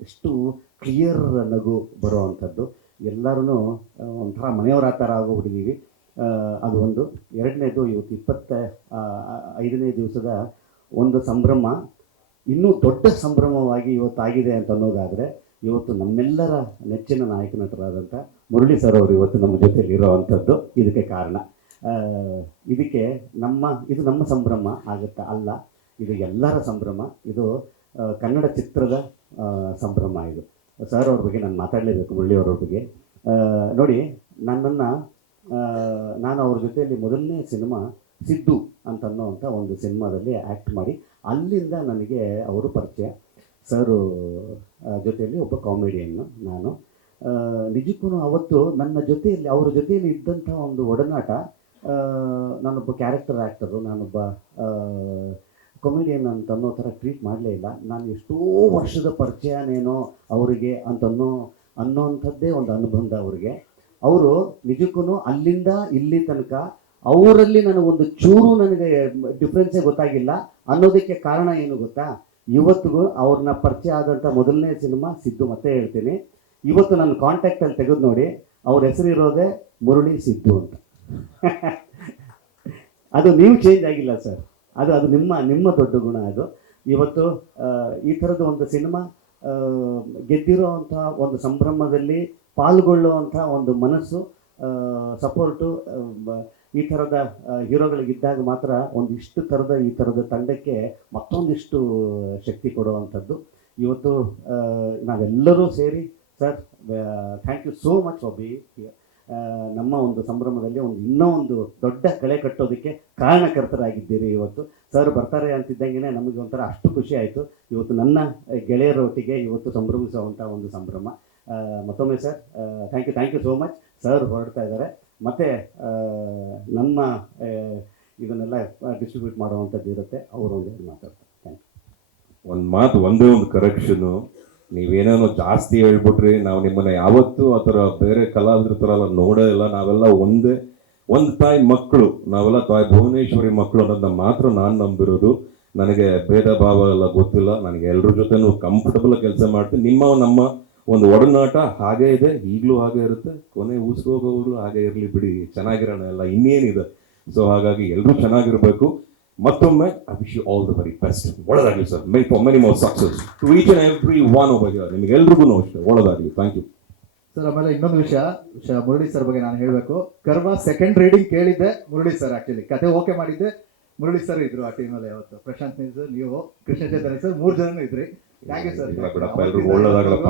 ಎಷ್ಟು ಕ್ಲಿಯರ್ ನಗು ಬರುವಂಥದ್ದು. ಎಲ್ಲರೂ ಒಂಥರ ಮನೆಯವರ ಆ ಥರ ಆಗೋಗ್ಬಿಟ್ಟಿದ್ದೀವಿ. ಅದು ಒಂದು. ಎರಡನೇದು, ಇವತ್ತು 25ನೇ ದಿವಸದ ಒಂದು ಸಂಭ್ರಮ ಇನ್ನೂ ದೊಡ್ಡ ಸಂಭ್ರಮವಾಗಿ ಇವತ್ತಾಗಿದೆ ಅಂತ ಅನ್ನೋದಾದರೆ, ಇವತ್ತು ನಮ್ಮೆಲ್ಲರ ನೆಚ್ಚಿನ ನಾಯಕ ನಟರಾದಂಥ ಮುರಳಿ ಸರ್ ಅವರು ಇವತ್ತು ನಮ್ಮ ಜೊತೆಯಲ್ಲಿ ಇರೋವಂಥದ್ದು ಇದಕ್ಕೆ ಕಾರಣ. ಇದಕ್ಕೆ ಇದು ನಮ್ಮ ಸಂಭ್ರಮ ಆಗುತ್ತಾ? ಅಲ್ಲ, ಇದು ಎಲ್ಲರ ಸಂಭ್ರಮ. ಇದು ಕನ್ನಡ ಚಿತ್ರದ ಸಂಭ್ರಮ. ಇದು ಸರ್ ಅವ್ರ ಬಗ್ಗೆ ನಾನು ಮಾತಾಡಲೇಬೇಕು. ಮುರಳಿ ಅವ್ರ ಬಗ್ಗೆ ನೋಡಿ, ನಾನು ಅವ್ರ ಜೊತೆಯಲ್ಲಿ ಮೊದಲನೇ ಸಿನಿಮಾ ಸಿದ್ದು ಅಂತನ್ನುವಂಥ ಒಂದು ಸಿನಿಮಾದಲ್ಲಿ ಆ್ಯಕ್ಟ್ ಮಾಡಿ, ಅಲ್ಲಿಂದ ನನಗೆ ಅವರು ಪರಿಚಯ. ಸರು ಜೊತೆಯಲ್ಲಿ ಒಬ್ಬ ಕಾಮಿಡಿಯನ್ನು ನಾನು ನಿಜಕ್ಕೂ ಅವತ್ತು ನನ್ನ ಜೊತೆಯಲ್ಲಿ ಅವರ ಜೊತೆಯಲ್ಲಿ ಇದ್ದಂಥ ಒಂದು ಒಡನಾಟ, ನಾನೊಬ್ಬ ಕ್ಯಾರೆಕ್ಟರ್ ಆ್ಯಕ್ಟರು, ನಾನೊಬ್ಬ ಕಾಮಿಡಿಯನ್ ಅಂತ ಅನ್ನೋ ಥರ ಟ್ರೀಟ್ ಮಾಡಲೇ ಇಲ್ಲ. ನಾನು ಎಷ್ಟೋ ವರ್ಷದ ಪರಿಚಯನೇನೋ ಅವರಿಗೆ ಅನ್ನೋವಂಥದ್ದೇ ಒಂದು ಅನುಬಂಧ ಅವರಿಗೆ. ಅವರು ನಿಜಕ್ಕೂ ಅಲ್ಲಿಂದ ಇಲ್ಲಿ ತನಕ ಅವರಲ್ಲಿ ನನಗೊಂದು ಚೂರು ನನಗೆ ಡಿಫ್ರೆನ್ಸೇ ಗೊತ್ತಾಗಿಲ್ಲ. ಅನ್ನೋದಕ್ಕೆ ಕಾರಣ ಏನು ಗೊತ್ತಾ? ಇವತ್ತಿಗೂ ಅವ್ರನ್ನ ಪರಿಚಯ ಆದಂಥ ಮೊದಲನೇ ಸಿನಿಮಾ ಸಿದ್ದು. ಮತ್ತೆ ಹೇಳ್ತೀನಿ, ಇವತ್ತು ನನ್ನ ಕಾಂಟ್ಯಾಕ್ಟಲ್ಲಿ ತೆಗೆದು ನೋಡಿ, ಅವ್ರ ಹೆಸರಿರೋದೇ ಮುರಳಿ ಸಿದ್ದು ಅಂತ. ಅದು ನೀವು ಚೇಂಜ್ ಆಗಿಲ್ಲ ಸರ್. ಅದು ನಿಮ್ಮ ದೊಡ್ಡ ಗುಣ. ಅದು ಇವತ್ತು ಈ ಥರದ ಒಂದು ಸಿನಿಮಾ ಗೆದ್ದಿರೋ ಅಂಥ ಒಂದು ಸಂಭ್ರಮದಲ್ಲಿ ಪಾಲ್ಗೊಳ್ಳುವಂಥ ಒಂದು ಮನಸ್ಸು, ಸಪೋರ್ಟು ಈ ಥರದ ಹೀರೋಗಳಿಗಿದ್ದಾಗ ಮಾತ್ರ ಈ ಥರದ ತಂಡಕ್ಕೆ ಮತ್ತೊಂದಿಷ್ಟು ಶಕ್ತಿ ಕೊಡುವಂಥದ್ದು. ಇವತ್ತು ನಾವೆಲ್ಲರೂ ಸೇರಿ, sir thank you so much for being here. ನಮ್ಮ ಒಂದು ಸಂಭ್ರಮದಲ್ಲಿ ಇನ್ನೂ ಒಂದು ದೊಡ್ಡ ಕಳೆ ಕಟ್ಟೋದಕ್ಕೆ ಕಾರಣಕರ್ತರಾಗಿದ್ದೀರಿ. ಇವತ್ತು ಸರ್ ಬರ್ತಾರೆ ಅಂತಿದ್ದಂಗೆ ನಮಗೆ ಒಂಥರ ಅಷ್ಟು ಖುಷಿ ಆಯಿತು. ಇವತ್ತು ನನ್ನ ಗೆಳೆಯರೊಟ್ಟಿಗೆ ಇವತ್ತು ಸಂಭ್ರಮಿಸುವಂಥ ಒಂದು ಸಂಭ್ರಮ. ಮತ್ತೊಮ್ಮೆ sir thank you so much. Sir ಹೊರಡ್ತಾ ಇದ್ದಾರೆ, ಮತ್ತು ನಮ್ಮ ಇದನ್ನೆಲ್ಲ ಡಿಸ್ಟ್ರಿಬ್ಯೂಟ್ ಮಾಡುವಂಥದ್ದು ಇರುತ್ತೆ. ಅವರು ಒಂದು ಮಾತಾಡ್ತಾರೆ. Thank you. ಒಂದೇ ಒಂದು ಕರೆಕ್ಷನು, ನೀವೇನೇನೋ ಜಾಸ್ತಿ ಹೇಳ್ಬಿಟ್ರಿ. ನಾವು ನಿಮ್ಮನ್ನ ಯಾವತ್ತೂ ಆ ಥರ ಬೇರೆ ಕಲಾವಿದ್ರ ಥರ ಎಲ್ಲ ನೋಡೇ ಇಲ್ಲ. ನಾವೆಲ್ಲ ಒಂದು ತಾಯಿ ಮಕ್ಕಳು, ನಾವೆಲ್ಲ ತಾಯಿ ಭುವನೇಶ್ವರಿ ಮಕ್ಕಳು ಅನ್ನೋದನ್ನ ಮಾತ್ರ ನಾನು ನಂಬಿರೋದು. ನನಗೆ ಭೇದ ಭಾವ ಎಲ್ಲ ಗೊತ್ತಿಲ್ಲ. ನನಗೆ ಎಲ್ಲರ ಜೊತೆನೂ ಕಂಫರ್ಟಬಲ್ ಕೆಲಸ ಮಾಡ್ತೀನಿ. ನಮ್ಮ ಒಂದು ಒಡನಾಟ ಹಾಗೇ ಇದೆ, ಈಗಲೂ ಹಾಗೆ ಇರುತ್ತೆ. ಕೊನೆ ಊಸ್ಕೋಗೋರು ಹಾಗೆ ಇರಲಿ ಬಿಡಿ, ಚೆನ್ನಾಗಿರೋಣ ಎಲ್ಲ, ಇನ್ನೇನಿದೆ. ಸೊ ಹಾಗಾಗಿ ಎಲ್ಲರೂ ಚೆನ್ನಾಗಿರಬೇಕು. ಮತ್ತೊಮ್ಮೆ I wish you all the very best. ಒಳ್ಳೆದಾಗಲಿ sir. Make for many more success to each and every one over here. ನಿಮಗೆಲ್ರಿಗೂ ಅಷ್ಟೇ ಒಳ್ಳೆದಾಗಲಿ. Thank you sir. ಆಮೇಲೆ ಇನ್ನೊಂದು ವಿಷಯ, ಮುರಳಿ ಸರ್ ಬಗ್ಗೆ ನಾನು ಹೇಳಬೇಕು. ಕರ್ವ ಸೆಕೆಂಡ್ ರೀಡಿಂಗ್ ಕೇಳಿದ್ದೆ ಮುರಳಿ ಸರ್. ಆಕ್ಚುಲಿ ಕತೆ ಓಕೆ ಮಾಡಿದ್ದೆ ಮುರಳಿ ಸರ್ ಇದ್ರು ಆ ಟೀಮಲ್ಲಿ. ಯಾವತ್ತು ಪ್ರಶಾಂತ್ ಸರ್, ನೀವು, ಕೃಷ್ಣ ಚೇತನ ಸರ್, 3 ಜನ ಇದ್ರಿ. Thank you sir. ಒಳ್ಳೆದಾಗಲಪ್ಪ.